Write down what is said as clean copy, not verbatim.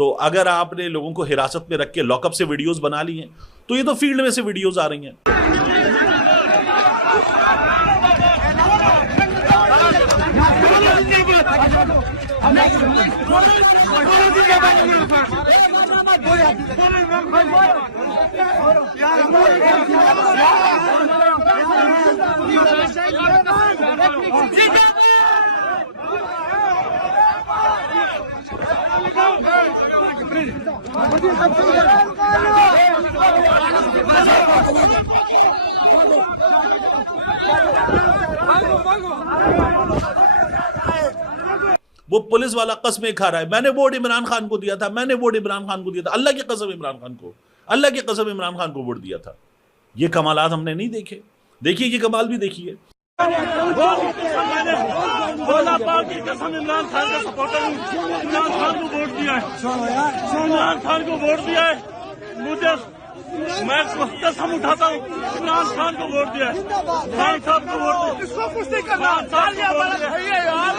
तो अगर आपने लोगों को हिरासत में रख के लॉकअप से वीडियोस बना ली हैं, तो ये तो फील्ड में से वीडियोस आ रही हैं। वो पुलिस वाला कसमें खा रहा है, मैंने वोट इमरान खान को दिया था, मैंने वोट इमरान खान को दिया था, अल्लाह की कसम इमरान खान को, अल्लाह की कसम इमरान खान को वोट दिया था। ये कमालात हमने नहीं देखे। देखिए ये कमाल भी देखिए। इमरान खान का सपोर्टर हूँ, इमरान खान को वोट दिया है, इमरान खान को वोट दिया है। मुझे मैं कसम उठाता हूँ, इमरान खान को वोट दिया है, खान साहब को वोट दिया। इसको कुछ नहीं करना, यार